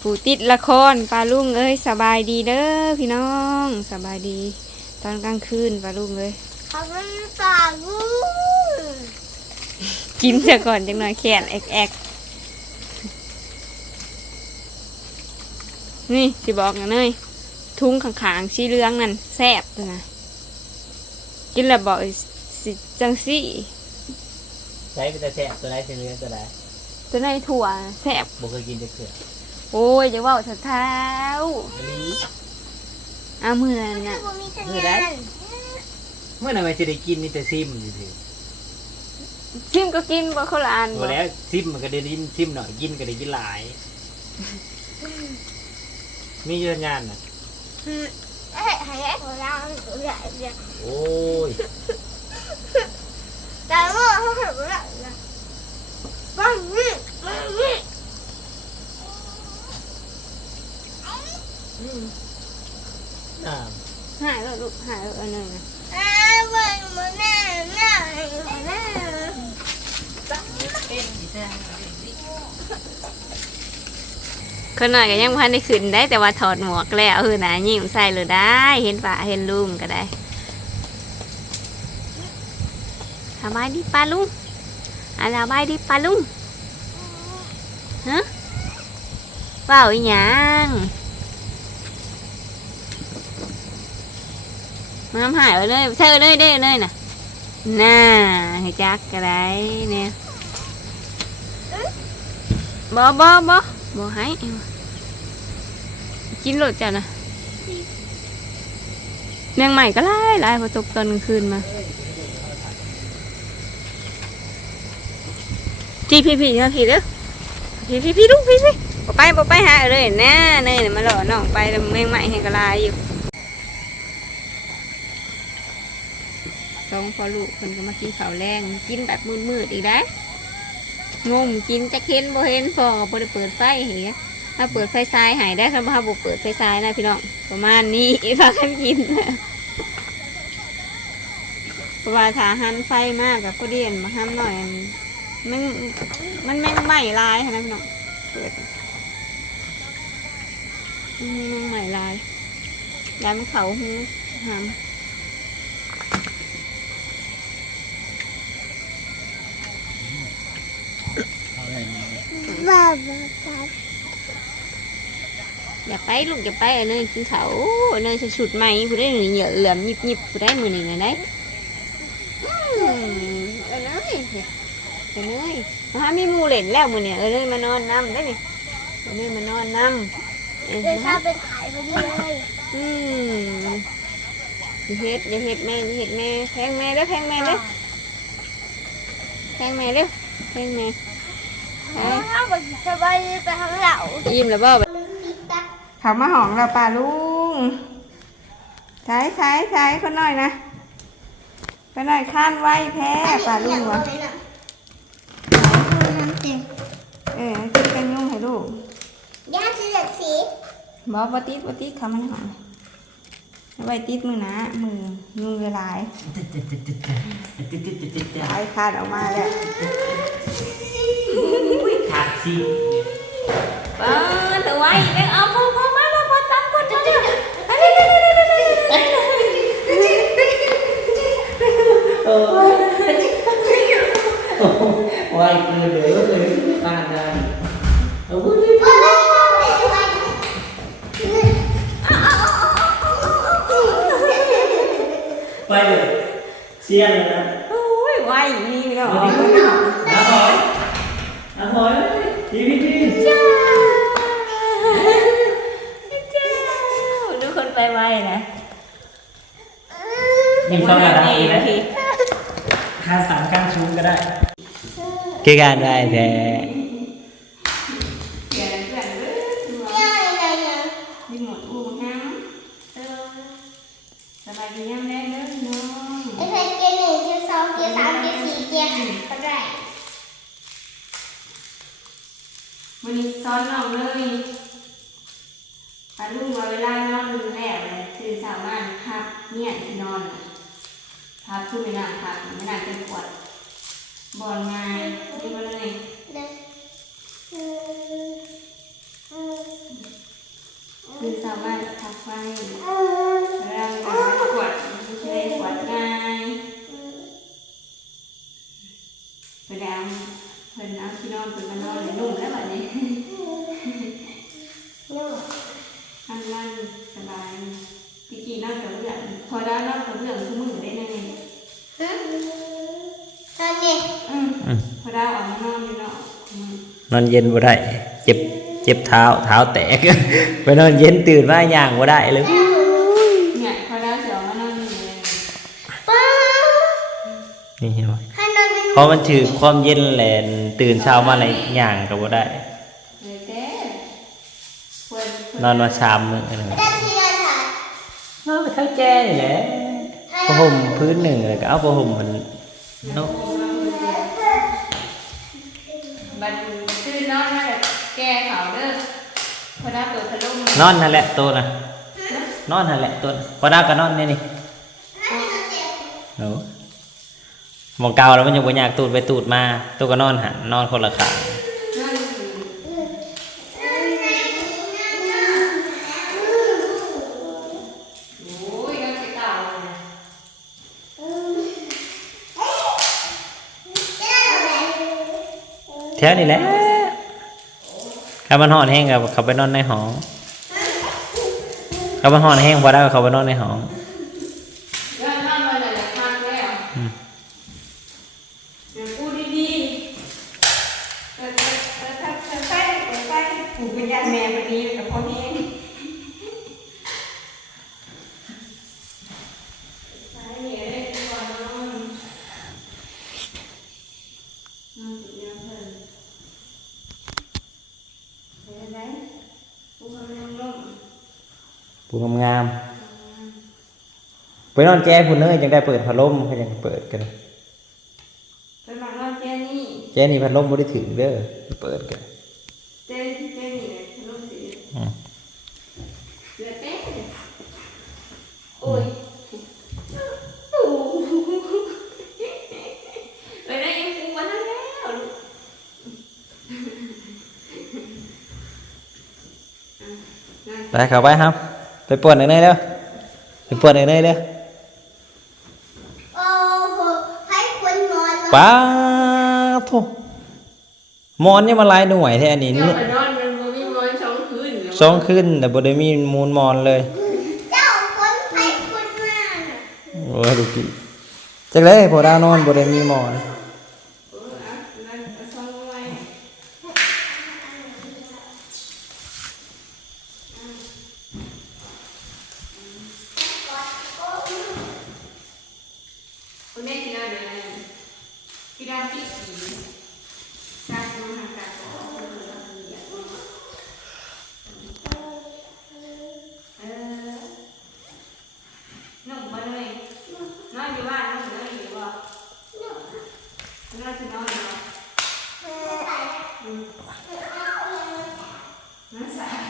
ผู้ติดละครปลาลุงเอ้ยสบายดีเด้อพี่น้องสบายดี ตอนกลางคืนปลาลุงเอ้ยเขาเป็นปลาลูกินเสียก่อนจังหน่อยแขนแอกแอกนี่สิบอกนะเนยทุ่งขางๆสีเหลืองนั่นแซ่บเลยนะกินแล้วบอกสิจังสิใช้เป็นแต่แซ่บตัวไหนเนื้อตัวไหนจะได้ถั่วแซ่บบุเคยกินจะเขือ โอ้ยจะว่าเถอะเท้าอันนี้เอามือน่ะกมีสัญเมื่อญาไรณเมื่อไหร่มันจะได้กินนี่แต่ซิมสิชิมก็กินบ่เขาละอันหมบ่ดแล้วซิมมันก็ได้ยินซิมหน่อยกินก็ได้กินหลาย มีเยอะงานน่ะ เอ้ยหายหัวเราหัวใหญ่เลยโอ้ย แต่ว่าเขาเห็นหัวใหญ่เลยบ้างนี่บ้างนี่ น้ หายแล้วลูกหายแล้วเอาหน่อยนะ อ้าวบ้างมันแน่แน่แน่ คนหน่อยก็ยังพันได้ขึ้นได้แต่ว่าถอดหมวกแล้วเออนะยิ้มใส่เลยได้ เห็นปะเห็นลุงก็ได้สบายดีปลาลุงอะไรบายดีปลาลุงฮะเปล่าอีหยังมาทำหายไปเลยเธอเลยเด้เลยน่ะน่าให้จักก็ได้เนี่ยบ่บ่บ่บ่ให้ กินโหลดจ้ะนะเนียงใหม่ก็ไล่ไล่พอตกตอนกลางคืนมาจีพี่พี่พี่เด้อพี่พี่พี่ลูกพี่พี่บ่ไปบ่ไปหาเอาเลยนะเนยมาหล่อน้องไปแล้วแมงใหม่ให้กระลายอยู่สองพอลูกคนก็มากินข้าวแรงกินแบบมืดๆอีกได้งงกินจะเห็นบ่เห็นพอบ่ได้เปิดไฟเหี้ย ถ้าเปิดไฟซ้ายหายได้คันบ่ถ้าบ่เปิดไฟซ้ายนะพี่น้องประมาณนี้พากันกินนะเพราะว่าถ้าหันไฟมากกับก็เดียนมาห้ามหน่อยอันมันมันไม่ไหม้ลายค่ะนะพี่น้องเปิดมันไม่ไหม้ลายยายมันเขาหูหามำเอาเลยบ้าบ้าบ้าอย่า ไปลูกอย่าไปเอันนี้กินเขาวอันนี้จะฉุดใหม่ผู้ได้หนึ่งเหยอะเหลื่อมยิบยิบผู้ได้มือหนึ่งนะได้อืมเอันนี้เอันนี้มาหามีหมูเล่นแล้วมือเนี่ยเอันนี้มานอนน้ำได้นี่เอันนี้มานอนน้ำเอ้ยเดี๋ยวนะถ้าเป็นขายพอดีเลยอืมอย่าเฮ็ดอย่าเฮ็ดแม่อย่าเฮ็ดแม่แพงแม่เด้อแพงแม่เด้อแพงแม่เด้อแพงแม่ไปถ้ามันสบายไปทางเหล่ายิ้มแล้วบ่พิตา เขามาหองเราป่าลุงใช้ใช้ใช้คนหน่อยนะคนหน่อยข้านไว้แพ้ป่าลุงวะน้ำเต็มเออกินเป็นยุ่งให้ลูกย่าสีเหลืองสีบอกปติดปติดเขามันหองเอาไว้ติดมือนะมือยุ่งเวลายลายขาดออกมาแล้วขาดซิมเปิดเอาไว้ ได้โอ้ยไปเลยเสียงเลยนะโอ้ยไวนี่แล้วน้าหอยน้าหอยทีวีทีจ้าจ้าดูคนไปไวนะมีสองระดับอีกนะข้างสามข้างชูก็ได้ คือการได้แต่เดี๋ยวเพื่อนเด้อย่าอะไรนะมีหมดอูน้ำเออสบายดียังแม่เด้อน้องไอ้ใครเกียร์หนึ่งเกียร์สองเกียร์สามเกียร์สี่เกียร์ห้าก็ได้วันนี้ซ้อนน้องเลยพาลูกมาเวลานอนแล้วเลยคือสามารถพับเนี่ยที่นอนพับขึ้นไม่นานพับไม่นานเป็นขวด บอลไงนี่มาเลยคือสามารถทักไว้ร่างกายขวดใช่ขวดง่ายเพิ่นเอาเพิ่นเอาที่นอนเพิ่นมานอนเลยนุ่มแล้วแบบนี้ ทำงานสบายพี่กี่นอนกับเพื่อนพอได้นอนกับเพื่อนทุกมื้อได้เลย ตอนนี้ อืม อืม พอได้ออกมานอนอยู่เนาะอืม น อนเย็นบ่ได้ เจ็บเจ็บเท้าเท้าแตก ไปนอนเย็นตื่นมาย่างบ่ได้เลย เนี่ยพอได้เสียวมานอนอยู่เลยป้านี่เห็นไหมให้นอนเป็นเพราะมันถือความเย็นแหลนตื่นเช้ามาอะไรย่างก็บ่ได้ เลยเด้ควรนอนมาชามมื้อหนึงได้ที่นอนถ่ายนอนไปเทั้งแจ้นี่แหละผ้าห่มพื้นหนึ่งแล้วก็เอาผ้าห่มมันเนาะ บัดตื่น นอนมาแบบแก้เขาเด้อพอได้เปิดพัดลมนอนนั่นแหละตัวน่ะนอนนั่นแหละตัวน่ะพอได้ก็นอนนี่นี่หนูหมองเก่าแล้วมันยังบ่อยากตูดไปตูดมาตัวก็นอนหันนอนคนละขางนอนอยู่โอ้ยนอนสิเก่าเลยนะแถวนี่แหละ ถ้ามันห่อนแห้งกับเขาไปนอนในห้องเขามันห่อนแห้งพอได้ก็เขาไปนอนในห้อง นอนนอนมาหลายๆครั้งแล้ว อืม อย่าพูดดีๆเออเออเออถ้าถ้าใส่เออใส่ผูกเป็นยาแม่วันนี้กับพ่อนี้ใส่เนี่ยได้ดีกว่านอนนอนติดยาเพิ่นเห็นไหมผูกกำลังนุ่ม ปูงามๆไปนอนแก้พุ่นเนยยังได้เปิดพัดลมเขายังเปิดกันเป็นหมักนอนเจนี่แจ้นี่พัดลมบ่ได้ถึงเด้อเปิดกันเจนเจนี่เลยนุ่มสีอืมเหลือเต้โอ้ยโอ้ไปได้ยังปูมาทั้งแล้วลูกอะนั่งไปเข้าไปครับ ไปปวดเนยเด้อไปปวดเนยเด้อโอ้โหให้คนนอนป้าโทมอนยังมาหลายหน่วยแท้อันนี้เจ้าไปนอนมันบ่มีมอนสองคืนเหรสองขึ้นแต่บ่ได้มีมูลมอนเลย เจ้าคนให้คนมาโอ้ยดูกี่จักเลยพอดานอนบ่ได้มีมอน เอออะนั่นเอาสองไว้คุณแม่กินอะไรเนี่ยกินอะไรปิ๊กอีการดูหางการของคนอื่นเรามีอะเออหนุ่มมาเลยนอนอยู่บ้านนอนอยู่เลยอยู่บ่นอนที่นอนอยู่บ่อืมนอนสาย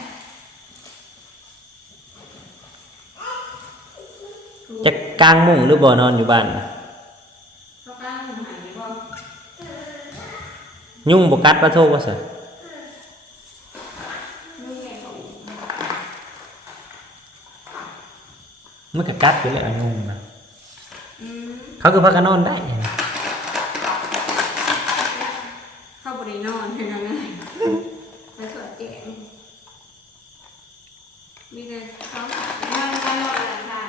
จะกลางมุ้งหรือบ่นอนอยู่บ้านเขากล้าหนุ่มหายอยู่บ่ยุ่งบกัดปะโทว่าซะนุ่งแก่เขามันก็กัดอยู่แหล้วยุ่งนะเขาคือพากันนอนได้ เข้าบริโนอนเป็นยังไงไปสวดเจ๋งมีแต่เขานอนนอนนอนหลังคา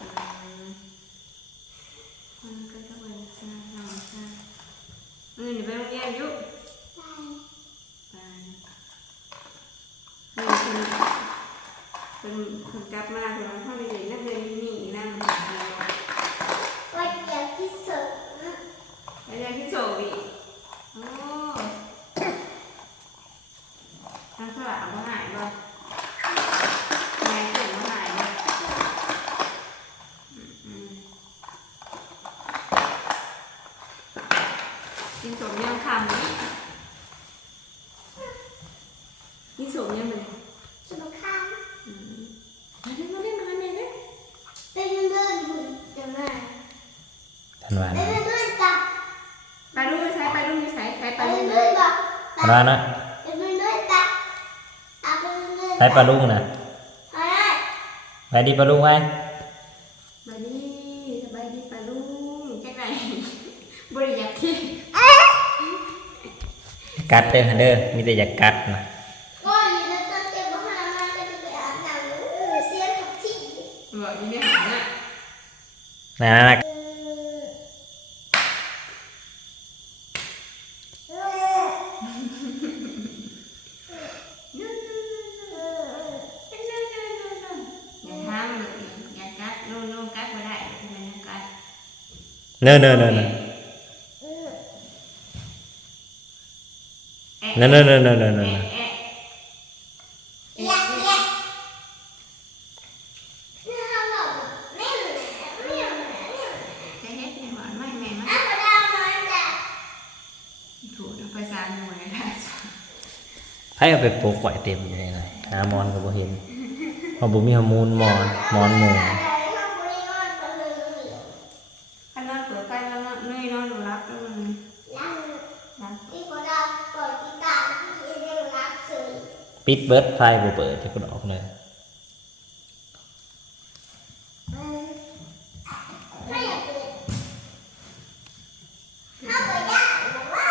อืมมันก็จะเป็นซาหลังคา เออนี่ไปโรงเรียนอยู่ไปนี่เป็นเป็นคนกลับมาถึงห้องเรียนนักเรียนนี่นั่งหาเรา ว่าเดี๋ยวที่สุด ไปเรียนที่โซบีโอ้ทางสลับมาหายบ่แม่เกิดมาหายบ่อืมอืม กินสมยังคำนี่กินสมยังมันสนุกค่ะอืมาเล่นมาเล่นมาเล่นเล่นเป็นเลื่อนหุ่นจะมาทันวาเป็นะนเลื่อนตับไปลูกไปใช้ไปลูกไปใช้ใช้ไปเป็นลูกเลยนตับทันวานะเป็นเลื่อนตับตับเป็นเลื่อนใช้ปลาลุงนะไปดีปลาลุงไว้บายดีสบายดีปะลุงจักไหนบริยากที่ กัดเด้อเด้อมีแต่อยากกัดนะก็อยู่ในต้นเก็บบ้านมาก็จะไปอาบน้ำเออเสียกับที่บอกอยังไม่หาอะนะนะอย่าทำอย่ากัดนู่นนู่นกัดไม่ได้ทำไมนะกัด เนอะเนอะเนอะ นั่นนั่นนั่นนั่นนั่นให้เอาไปปลูกไวเต็มเลยหามอนกับบ่เห็นพรบ่มีฮอร์โมนมอนมอนหมู ปิดเบิดไฟบ่เปิดจะก็ออกเลยไม่อยากเปลี่ยนถ้าเปิดยากหรือว่า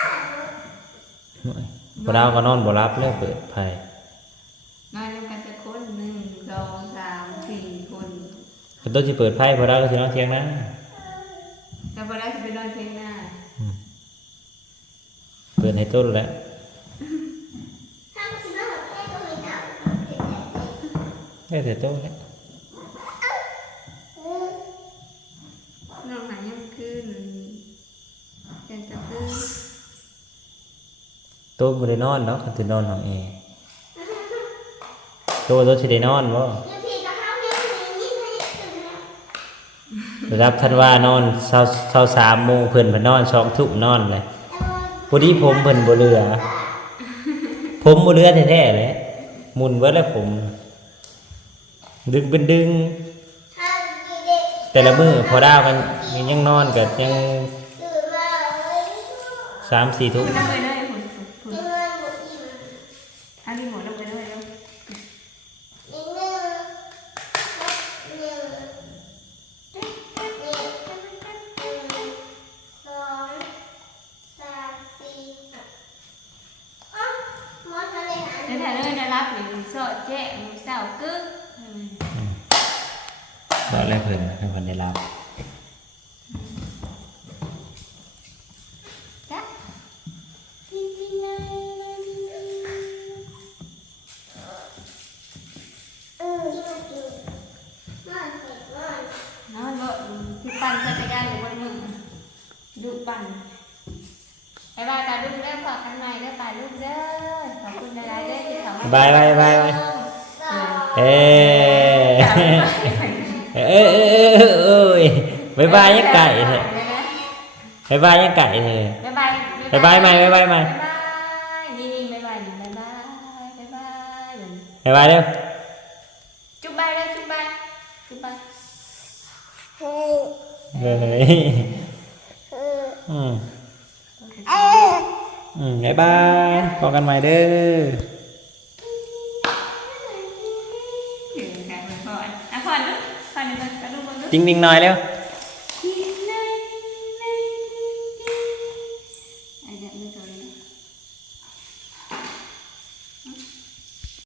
บ่ดาวก็นอนบ่รับเลยเปิดไฟนอนกันจะคนหนึ่งสองสามสี่คนคันต้นสิเปิดไฟบ่ดาวก็สินอนเที่ยงนะแต่พอได้จะไปนอนเพียงหน้าเปิดให้ต้นแล้ว ถ้ามันจะแบบแค่ก็ไม่เอา ได้แต่ต้นแล้วนอนหายยังคืนจันจะคืนต้นบ่ได้นอนเนาะคันสินอนห้องแอร์โตต้นสิได้นอนบ่พี่พี่กับเขาเนี่ยยิ้มให้ตื่นแล้วได้รับคันว่านอนเช้าเช้าสามโมงเพิ่นเพิ่นนอน2ทุ่มนอนเลยพอดีผมเพิ่นบ่เหลือ ผมบ่เหลือแท้ๆเลยหมุนเบิดแล้วผม ดึงเป็นดึง แต่ละมือพอได้มันยังนอนกับยังสามสี่ทุ่มน้ำเลยหุ่นหุ่นถ้ามีหมดน้ำไปเลยแล้วเดี๋ยวถ่ายเลยนะรับหรือโซ่เจ๊หรือสาวกึ๊ก ตอนแรกเพิ่นให้เพิ่นได้รับจ้ะเออนี่มันกินมันเผ็ดมากนอนบ่ที่ปั่นจักรยานอยู่บนมือดูปั่นบายบายตาลูกเด้อพอกันใหม่เด้อตาลูกเด้อขอบคุณหลายๆเด้อที่เขามาบายบายบายบายสองเอ้ ơi ơi bye bye nhé cậy. Bye bye nhé cậy. Bye bye bye bye mày bye. bye mày bye bye. Đâu? Chúc bye đây chúc bye. Chúc bye. Rồi. Ừ. ừ bye bye. Còn anh mày đi. จริงๆหน้อยแล้ว